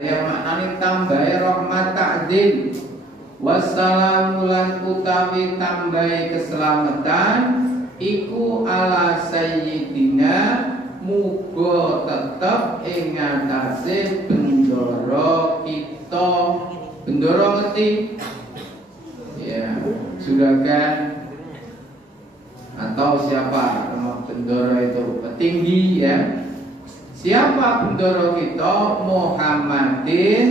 yang maknane tambahe rahmat ta'dil. Wassalamu lan utawi tambahe keselamatan iku ala sayyidina muga tetep ing ngatasé bendoro kita. Bendoro ngerti? Ya, juragan atau siapa nama bendoro itu petinggi ya. Siapa bendoro kita? Muhammadin,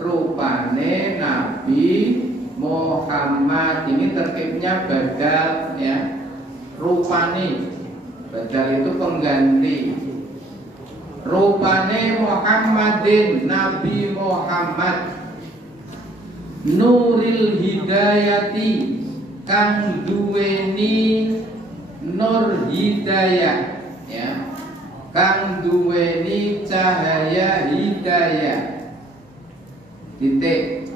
rupane Nabi Muhammad. Ini tertibnya badal ya. Rupane badal itu pengganti. Rupane Muhammadin, Nabi Muhammad. Nuril hidayati, kang duweni nur hidayah ya, kang duweni cahaya hidayah. Titik.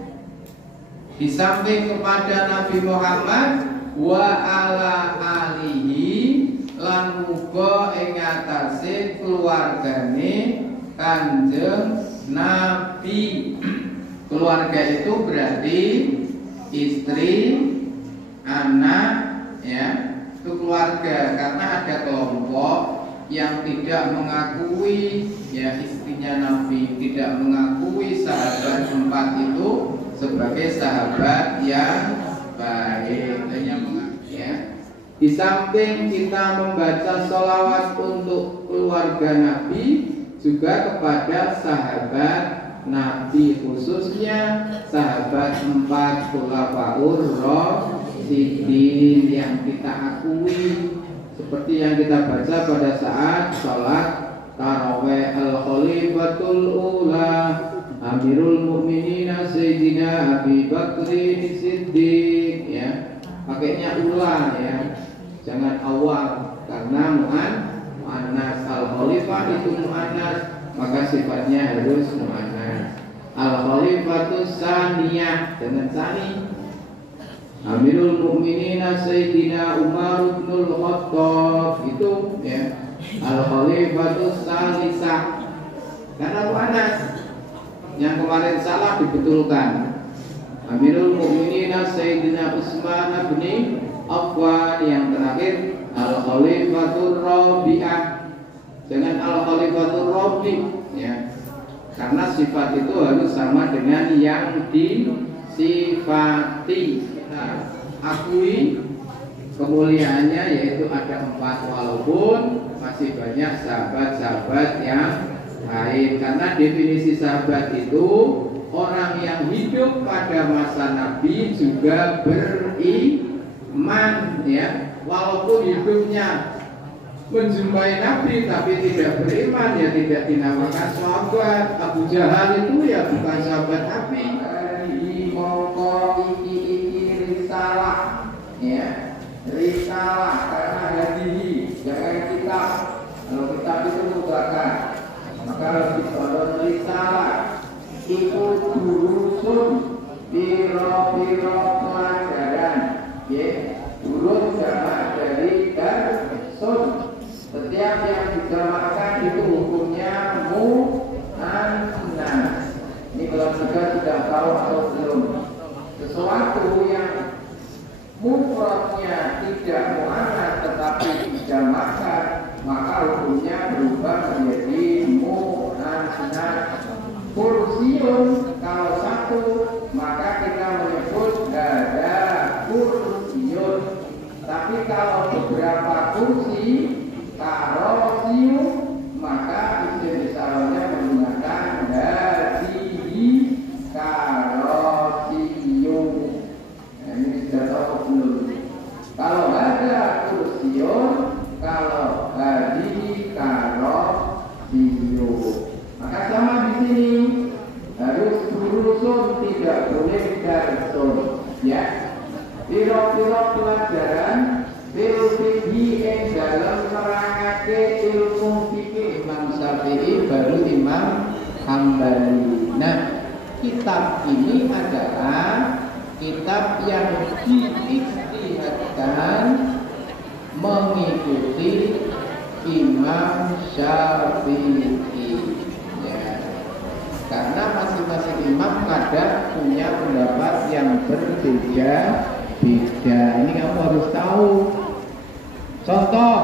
Di samping kepada Nabi Muhammad wa ala alihi lan muga ing atase keluargane Kanjeng Nabi. Keluarga itu berarti istri, anak ya, itu keluarga. Karena ada kelompok yang tidak mengakui ya istrinya Nabi, tidak mengakui sahabat empat itu sebagai sahabat yang baik. Ya. Di samping kita membaca sholawat untuk keluarga Nabi, juga kepada sahabat Nabi, khususnya sahabat empat khulafaur rasyidin yang kita akui, seperti yang kita baca pada saat sholat taraweh. Al-Khalifatul Ula Amirul Mukminin Sayyidina Abi Bakrin Siddiq ya, pakainya ula ya, jangan awal karena mu'annas. Al-Khalifah itu mu'annas, maka sifatnya harus mu'annas. Al-Khalifatus Saniyah dengan sani. Amirul Mukminin Sayyidina Umar bin Khattab itu ya. Al-Khalifatus Salisah karena mu'annas. Yang kemarin salah dibetulkan. Amirul Mukminin Sayyidina Utsman bin Affan, yang terakhir Al-Khalifatur Rabi'ah. Jangan Al-Khalifatur Rabi ya. Karena sifat itu harus sama dengan yang disifati. Nah, akui kemuliaannya, yaitu ada empat, walaupun masih banyak sahabat-sahabat yang lain. Karena definisi sahabat itu orang yang hidup pada masa Nabi juga beriman ya, walaupun hidupnya menjumpai Nabi tapi tidak beriman, ya tidak dinamakan sahabat. Abu Jahal itu ya bukan sahabat Nabi. Risalah ya, risalah karena hadihi, jangan kita. Kalau kita itu mudahkan, maka lebih pada risalah itu durusun biro-biro pelajaran ya, durus sama dari darsun. Setiap yang dijamakan itu hukumnya mu'annas. Ini kalau sudah tahu atau belum. Sesuatu yang mufradnya tidak mu'annas tetapi dijamakan, maka hukumnya berubah menjadi mu'annas. Kursiun kalau satu, maka kita menyebut ada kursiun. Tapi kalau beberapa kursi, karosiu, maka isim misalnya menggunakan hadihi karosiu. Nah, ini sudah tahu belum? Kalau ada kursiun, kalau hadihi karosiu, maka sama di sini harus durusun, tidak boleh darsun ya. Piro-piro pelajaran fikih yang dalam merangkake ilmu fikih. Imam Syafi'i baru Imam Hambali. Nah, kitab ini adalah kitab yang diijtihadkan mengikuti Imam Syafi'i ya. Karena masih imam kadang punya pendapat yang berbeda-beda. Ini kamu harus tahu. Contoh,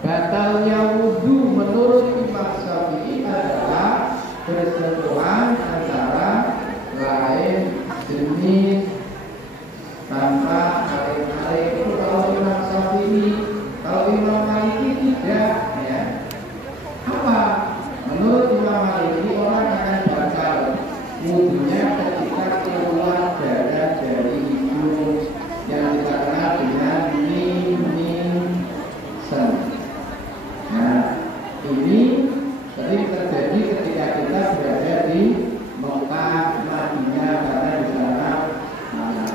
batalnya wudhu menurut Imam Syafi'i adalah bersentuhan antara lain jenis tanpa air-air. Itu kalau Imam Syafi'i. Kalau Imam Maliki tidak, ya. Apa? Menurut Imam Maliki orang akan batal wudhunya ketika keluar darah dari hidung yang kita kenal dengan nimsen. Nah, ini sering terjadi ketika kita berada di Mekah, Madinah, karena di sana panas.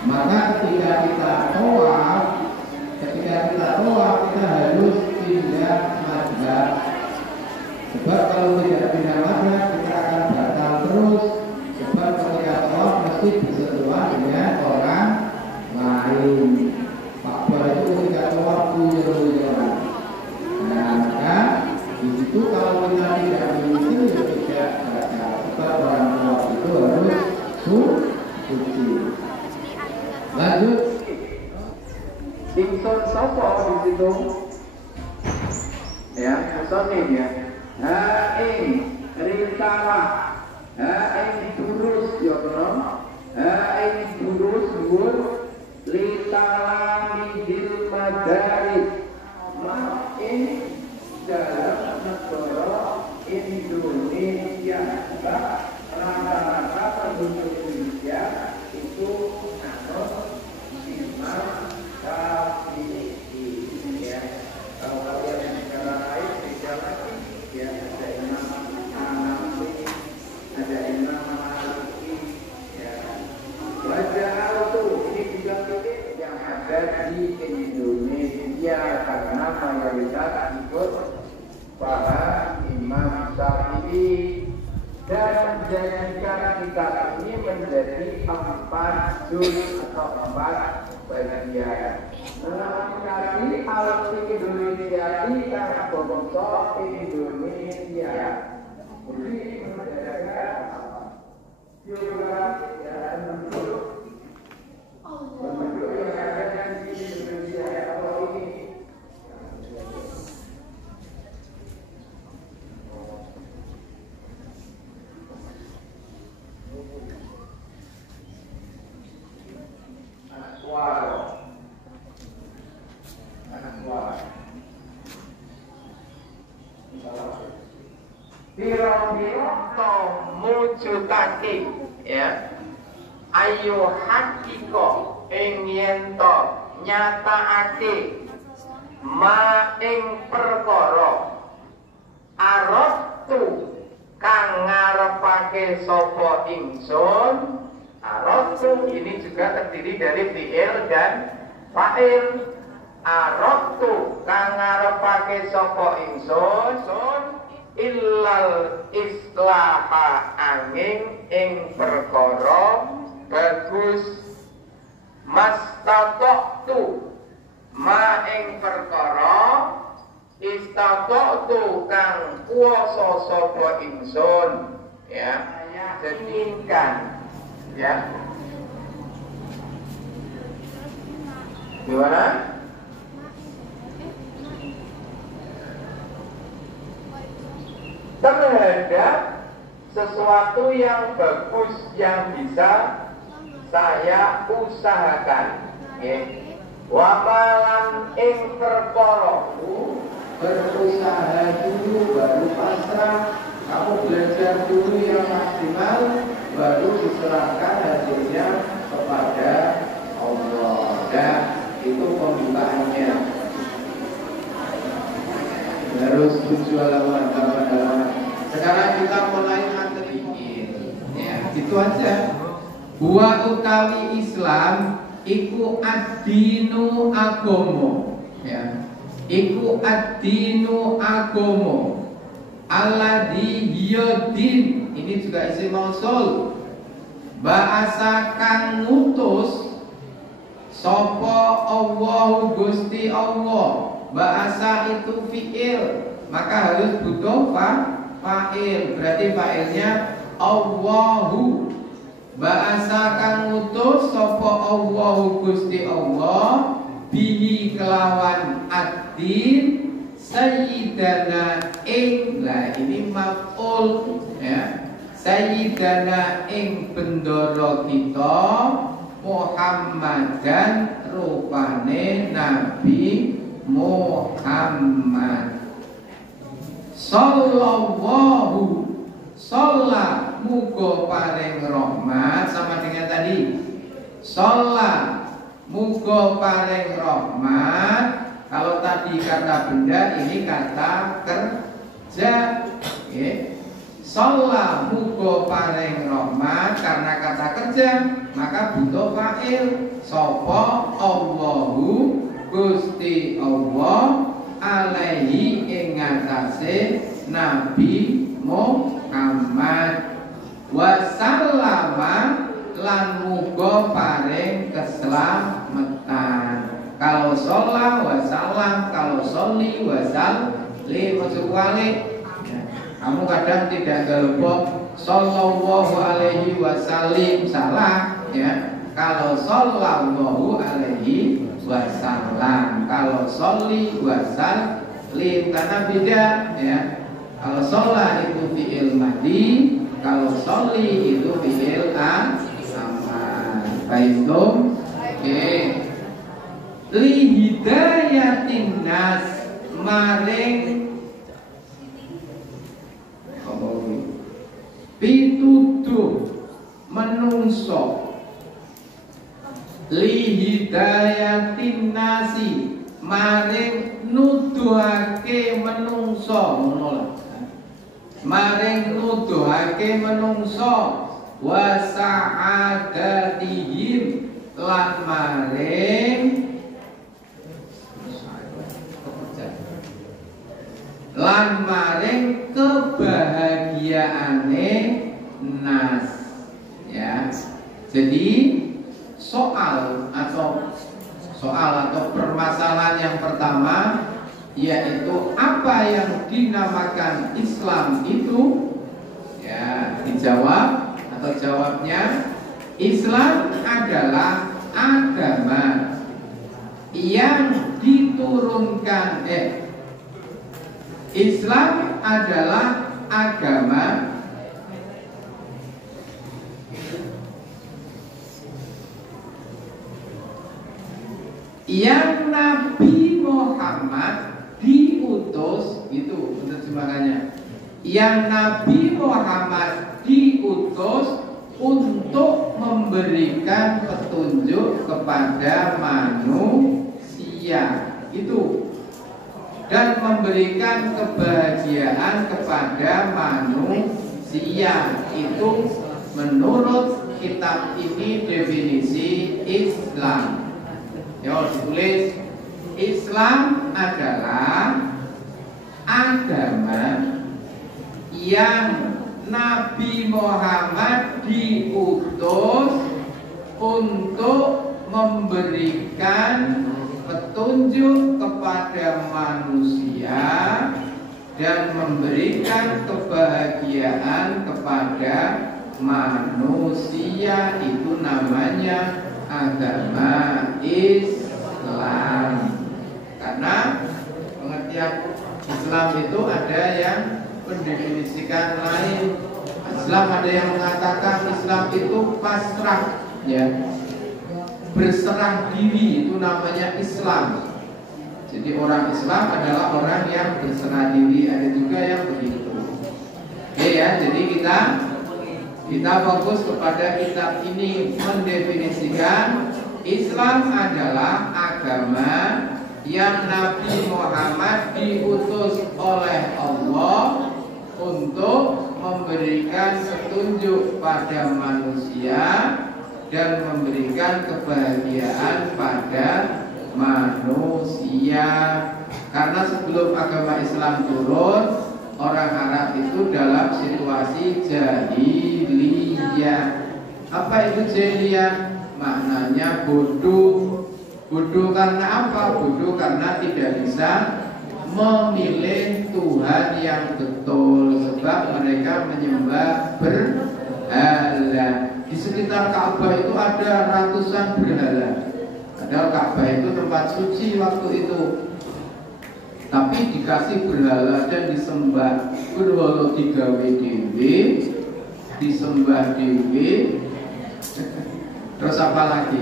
Maka ketika kita tawaf, kita harus pindah madhab. Sebab kalau tidak pindah madhab, kita akan batal terus. Sebab ketika tawaf mesti bersentuhan dengan orang lain. Ka'bah itu ketika tawaf kuyur-kuyuran. Nah, maka di situ kalau kita tidak mengikuti ya tidak batal. Sebab orang tawaf itu harus suci. Lanjut. Ingsun sapa di situ? Ya, maksudnya dia. Ing rintala, ing durus ya toh. Ing durus dhuwur litalami dil madaris. Ing dalam negara Indonesia. Rata-rata penduduk Indonesia itu anut Imam Syafi'i, ya. Kalau kalian negara lain beda lagi, ya, ada Imam Hanafi, ada Imam Maliki, ya. Wajah itu ini juga pilih yang ada di Indonesia karena mayoritas ikut para Imam Syafi'i dan menjadikan kitab ini menjadi 4 juz atau 4 bagian. Mengenai al Indonesia ini karena bangsa Indonesia. Jadi menjadikan geografi dan penduduk yang ada di Indonesia kalau ini. Biro-biro mujudake, ya, ayo hakiko ing yen to nyatakake ma ing perkara aratu kang ngarepake sapa ingsun. Aratu ini juga terdiri dari fi'il dan fa'il. Aratu kang ngarepake sapa ingsun illal islaha angin ing perkara bagus mastatoktu ma ing perkara istatoktu kang kuwasa sapa ingsun, ya, jadikan, ya. Gimana? Terhadap sesuatu yang bagus yang bisa saya usahakan, wa malam ing perkara berusaha dulu baru pasrah. Kamu belajar dulu yang maksimal baru diserahkan hasilnya kepada Allah. Dan itu pembukaannya. Harus tujuh halaman. Sekarang kita mulai materi, ya, itu aja. Wa utawi Islam iku ad-dinu agomo, ya. Iku ad-dinu agomo alladhi yadin. Ini juga isim mausul. Bahasa kang ngutus sapa Allah Gusti Allah. Bahasa itu fi'il, maka harus butuh fa'il. Berarti fa'ilnya Allahu bahasa kang ngutus sapa Allahu Gusti Allah bihi kelawan ad-din sayyidana ing, lah ini maf'ul ya, sayyidana ing bendoro kita Muhammadan rupane Nabi Muhammad sallallahu sholat muga paring rahmat, sama dengan tadi sholat muga paring rahmat. Kalau tadi kata benda, ini kata kerja. Sholat muga paring rahmat, karena kata kerja maka butuh fa'il. Sapa Allahu Gusti Allah alaihi ing atase Nabi Muhammad wasallama lan muga paring keselamatan. Kalau sholat wasallam, kalau sholli wasallim, masuk balik. Kamu kadang tidak galebok sallallahu alaihi wasallim, salah ya. Kalau sallallahu alaihi wasallam, kalau sholli wasallim, karena beda ya. Kalau sholat itu fi'il madhi, kalau sholli itu fi'il amar. Baiklah, oke. Li hidayatin nas maring pituduh menungso. Li hidayatin nasi maring nuduhake menungso, ngono lah. Maring nuduhake menungso wa sa'adatihim lan maring kebahagiaane nas ya. Jadi soal atau permasalahan yang pertama, yaitu apa yang dinamakan Islam itu ya, dijawab atau jawabnya Islam adalah agama yang diturunkan Islam adalah agama yang Nabi Muhammad diutus, itu terjemahannya. Yang Nabi Muhammad diutus untuk memberikan petunjuk kepada manusia itu, dan memberikan kebahagiaan kepada manusia itu. Menurut kitab ini definisi Islam. Ya, ditulis Islam adalah agama yang Nabi Muhammad diutus untuk memberikan petunjuk kepada manusia dan memberikan kebahagiaan kepada manusia. Itu namanya agama Islam. Karena pengertian Islam itu ada yang mendefinisikan lain. Islam ada yang mengatakan Islam itu pasrah ya, berserah diri, itu namanya Islam. Jadi orang Islam adalah orang yang berserah diri. Ada juga yang begitu. Oke ya, jadi kita fokus kepada kitab ini mendefinisikan Islam adalah agama yang Nabi Muhammad diutus oleh Allah untuk memberikan petunjuk pada manusia dan memberikan kebahagiaan pada manusia. Karena sebelum agama Islam turun, orang Arab itu dalam situasi jahiliyah. Apa itu jahiliyah? Maknanya bodoh. Bodoh karena apa? Bodoh karena tidak bisa memilih Tuhan yang betul, sebab mereka menyembah berhala. Di sekitar Ka'bah itu ada ratusan berhala. Padahal Ka'bah itu tempat suci waktu itu, tapi dikasih berhala dan disembah. Berhala digawe dhewe, disembah dhewe. Terus apa lagi?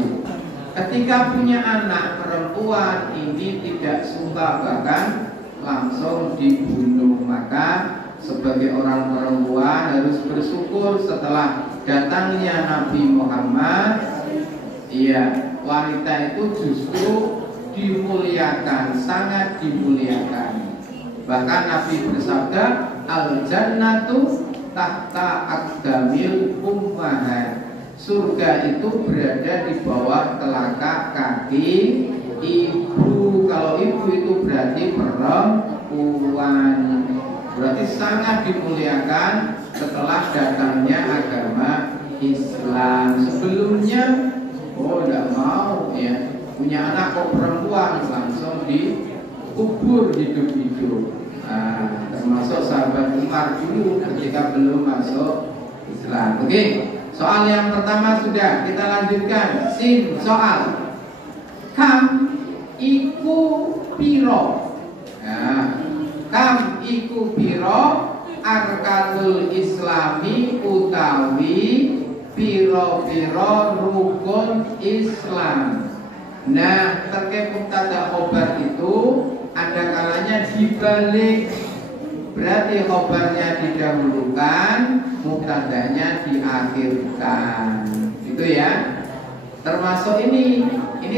Ketika punya anak perempuan ini tidak suka, bahkan langsung dibunuh. Maka sebagai orang perempuan harus bersyukur setelah datangnya Nabi Muhammad. Iya, wanita itu justru dimuliakan, sangat dimuliakan. Bahkan Nabi bersabda, al-jannatu tahta aqdamil ummahat. Surga itu berada di bawah telapak kaki ibu. Kalau ibu itu berarti perempuan, berarti sangat dimuliakan setelah datangnya agama Islam. Sebelumnya, oh tidak mau ya, punya anak kok perempuan, langsung dikubur hidup-hidup. Nah, termasuk sahabat Umar dulu ketika belum masuk Islam. Oke, soal yang pertama sudah, kita lanjutkan. Soal kam iku piro. Nah, kam iku piro arkanul islami utawi piro-piro rukun Islam. Nah, terkait mubtada khobar itu ada kalanya dibalik. Berarti khobarnya didahulukan, mubtadanya diakhirkan. Itu ya. Termasuk ini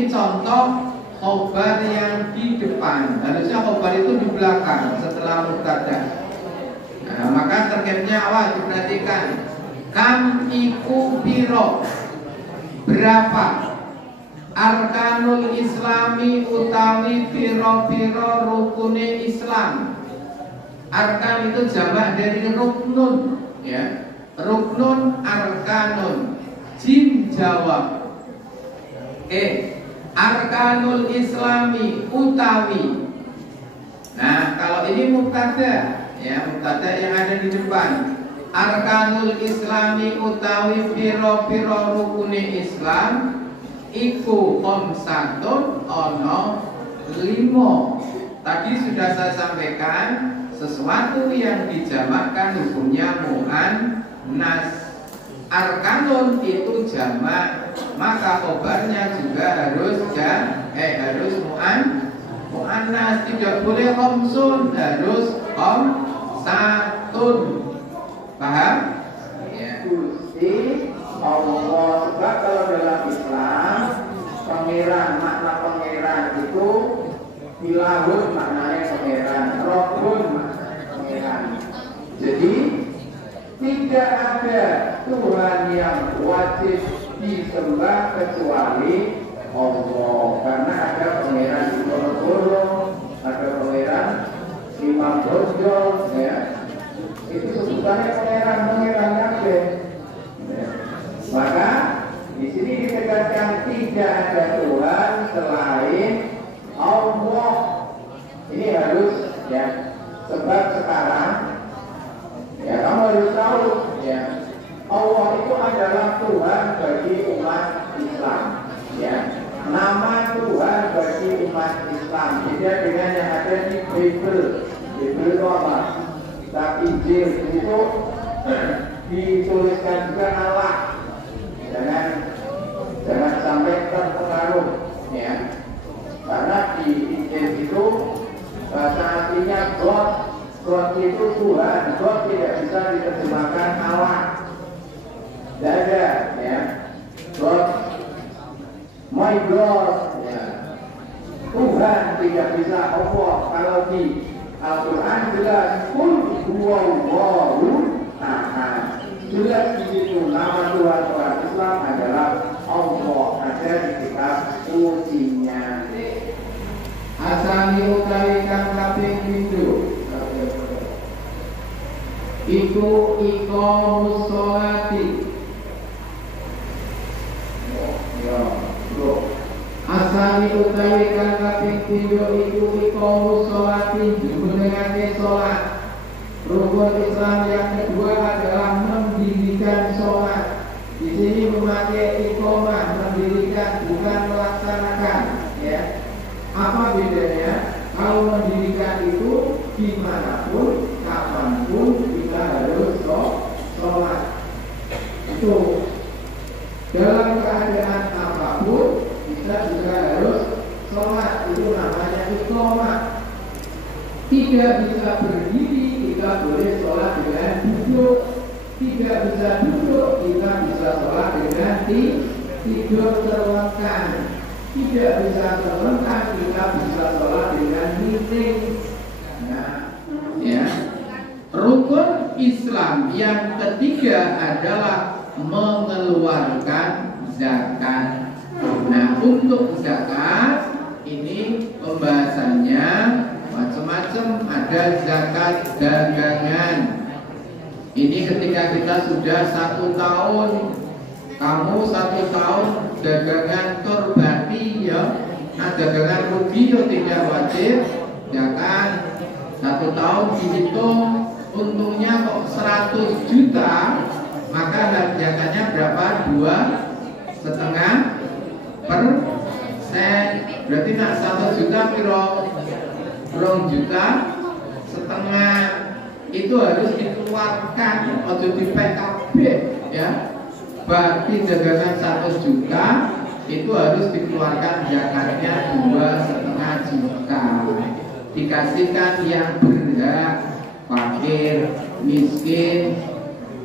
contoh khobar yang di depan. Harusnya khobar itu di belakang setelah mubtada. Nah, maka terkait awal diperhatikan. Kam iku piro, berapa arkanul islami utawi piro-piro rukune Islam. Arkan itu jamak dari ruknun ya. Ruknun arkanun. Jim jawab. Arkanul islami utawi. Nah, kalau ini mubtada ya, mubtada yang ada di depan. Arkanul islami utawi piro-piro rukune Islam iku khamsatun ono 5. Tadi sudah saya sampaikan, sesuatu yang dijamakkan hukumnya mu'annas. Arkanun itu jamak, maka khobarnya juga harus harus mu'annas. Tidak boleh khamsun, harus khamsatun. Paham? Ya. Gusti Allah. Sebab kalau dalam Islam pangeran, makna pangeran itu ilahun, maknanya pangeran, robbun maknanya pangeran. Jadi tidak ada Tuhan yang wajib disembah kecuali Allah. Karena ada pangeran di Diponegoro, ada pangeran di Mambojo ya. Itu sebutannya pangeran kabeh. Maka di sini ditegaskan tidak ada Tuhan selain Allah. Ini harus ya, sebab sekarang ya kamu harus tahu ya, Allah itu adalah Tuhan bagi umat Islam ya. Nama Tuhan bagi umat Islam beda dengan yang ada di Bible. Bible itu apa? Kitab Injil itu dituliskan juga Allah. Jangan sampai terpengaruh ya. Karena di Injil itu bahasa aslinya God itu Tuhan. God tidak bisa diterjemahkan Allah. Tidak ada ya. God, my God ya. Tuhan tidak bisa Allah. Kalau di Al-Quran jelas kul huwallahu ahad. Jelas di situ nama Tuhan orang Islam adalah Allah, ada di kitab sucinya. Asani utawi kang kaping pindho iku iqamus sholati. Asani utawi kang kaping pindho iku iqamus sholati, Apa bedanya? Kalau mendirikan itu dimanapun, kapanpun kita harus sholat. Itu dalam keadaan apapun kita juga harus sholat. Itu namanya iqamah. Tidak bisa berdiri, kita boleh sholat dengan duduk. Tidak bisa duduk, kita bisa sholat dengan tidur terlentang. Tidak bisa terlentang, kita bisa sholat dengan miring. Nah, ya. Rukun Islam yang ketiga adalah mengeluarkan zakat. Nah, untuk zakat ini pembahasannya macam-macam. Ada zakat dagangan. Ini ketika kita sudah 1 tahun, kamu 1 tahun dagangan korbati ya, nah dagangan rugi ya tidak wajib zakat. 1 tahun dihitung untungnya kok 100 juta, maka zakatnya berapa? 2,5%. Berarti nak 1 juta piro? 2,5 juta itu harus dikeluarkan, atau di PKB ya. Berarti dagangan 1 juta itu harus dikeluarkan zakatnya 2,5 juta. Dikasihkan yang berhak, fakir, miskin,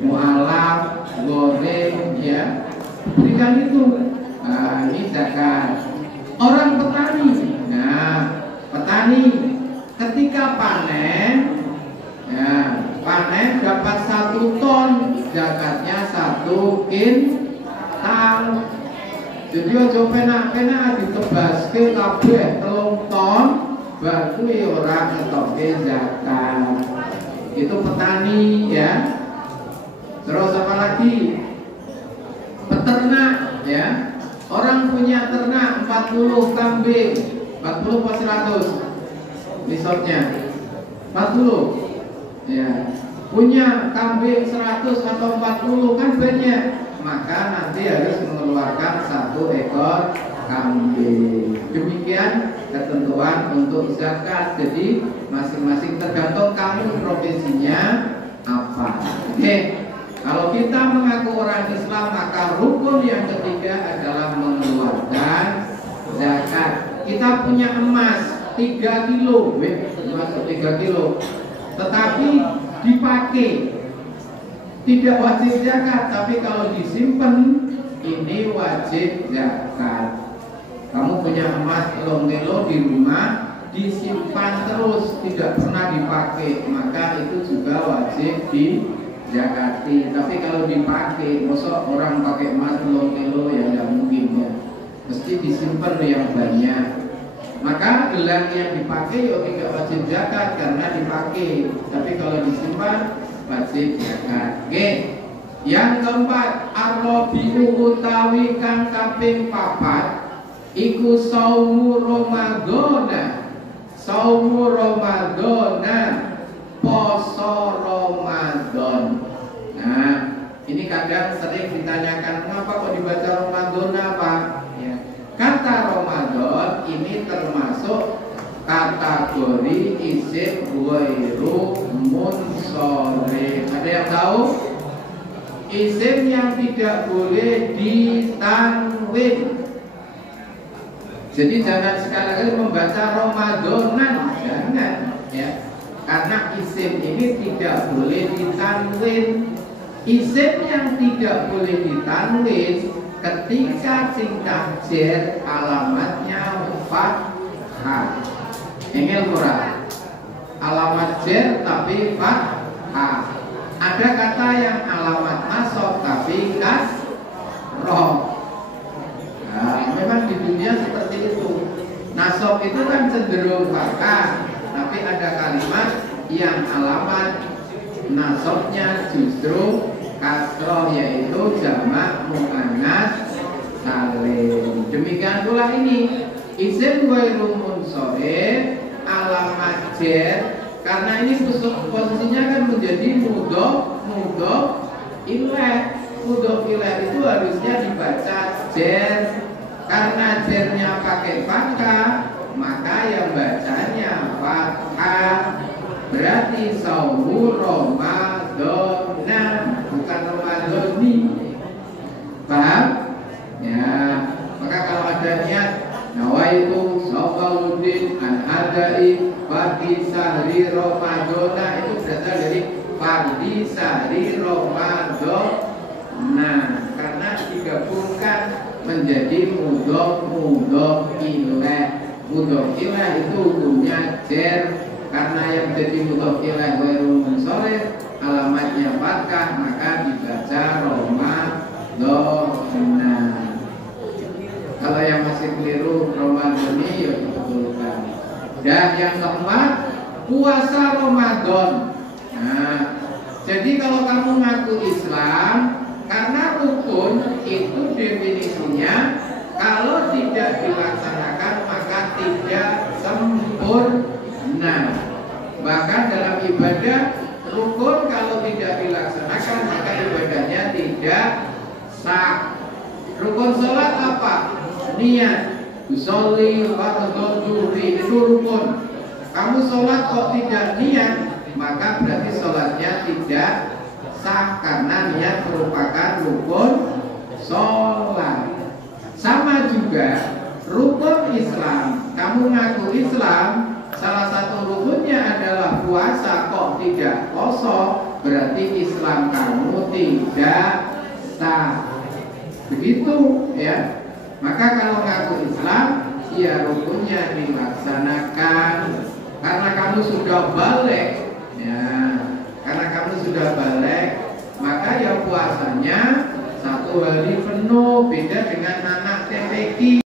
mu'alaf, goreng ya, berikan itu. Nah, ini zakat. Orang petani, nah petani ketika panen, ya, panen dapat 1 ton, zakatnya 1 kintal. Jadi ojo penak-penak ditebaske kabeh 3 ton, baru ora ngetoke zakat. Itu petani ya. Terus apa lagi? Peternak ya. Orang punya ternak 40 kambing, 40 pas 100 misalnya 40 ya. Punya kambing 100 atau 40 kan banyak, maka nanti harus mengeluarkan 1 ekor kambing. Demikian ketentuan untuk zakat. Jadi masing-masing tergantung kamu provinsinya apa. Oke. Kalau kita mengaku orang Islam, maka rukun yang ketiga adalah mengeluarkan zakat. Kita punya emas 3 kilo, masuk 3 kilo, tetapi dipakai tidak wajib zakat. Tapi kalau disimpan ini wajib zakat. Kamu punya emas 3 kilo di rumah, disimpan terus, tidak pernah dipakai, maka itu juga wajib zakati. Tapi kalau dipakai, masa orang pakai emas 3 kilo ya tidak mungkin ya. Mesti disimpan yang banyak. Maka gelang yang dipakai ya tidak wajib zakat karena dipakai. Tapi kalau disimpan wajib zakat. Oke. Yang keempat, ar-rabi'u utawi kang kaping 4 iku saumu Ramadhana. Saumu Ramadhana, poso Ramadan. Nah, ini kadang sering ditanyakan, mengapa kok dibaca Ramadan Pak? Ya. Kata Ramadan ini termasuk kategori isim ghairu munsharif. Ada yang tahu? Isim yang tidak boleh ditanwin. Jadi jangan sekali-kali membaca Ramadanan, jangan ya. Karena isim ini tidak boleh ditanwin. Isim yang tidak boleh ditanwin ketika singkat jer alamatnya fathah. Engel murah. Alamat jer tapi fathah. Ada kata yang alamat nasab tapi kasroh. Nah, memang di dunia seperti itu. Nasab itu kan cenderung fathah, tapi ada kalimat yang alamat nasabnya justru kasroh, yaitu jamak muannats salim. Demikian pula ini isim ghairu munsharif alamat jer, karena ini posisinya kan menjadi mudhof ilaih. Mudhof ilaih itu harusnya dibaca jer. Karena jernya pakai fathah, maka yang bacanya fathah. Berarti saumu Ramadana, bukan Ramadhani. Paham? Ya. Maka kalau ada niat nawaitu Saumaluddin an adai fardi sahri Ramadana, itu berasal dari fardi sahri Ramadana, karena digabungkan menjadi mudhof ilaih. Mudhof ilaih itu hukumnya jar, karena yang jadi mudhof ilaih ghairul munsharif alamatnya fathah, maka dibaca Ramadana. Kalau yang masih keliru Ramadhani ya dibetulkan. Dan yang keempat, puasa Ramadan. Nah, jadi kalau kamu ngaku Islam, karena rukun itu definisinya kalau tidak dilaksanakan maka tidak sempurna. Bahkan dalam ibadah rukun kalau tidak dilaksanakan maka ibadahnya tidak sah. Rukun sholat apa? Niat. Usolli fardhu zuhri, itu rukun. Kamu sholat kok tidak niat, maka berarti sholatnya tidak sah, karena niat merupakan rukun sholat. Sama juga rukun Islam. Kamu ngaku Islam, salah satu rukunnya adalah puasa, kok tidak poso, berarti Islam kamu tidak sah. Begitu ya. Maka kalau ngaku Islam, ya rukunnya dilaksanakan. Karena kamu sudah balik, ya, karena kamu sudah balik, maka ya puasanya 1 hari penuh. Beda dengan anak TPQ.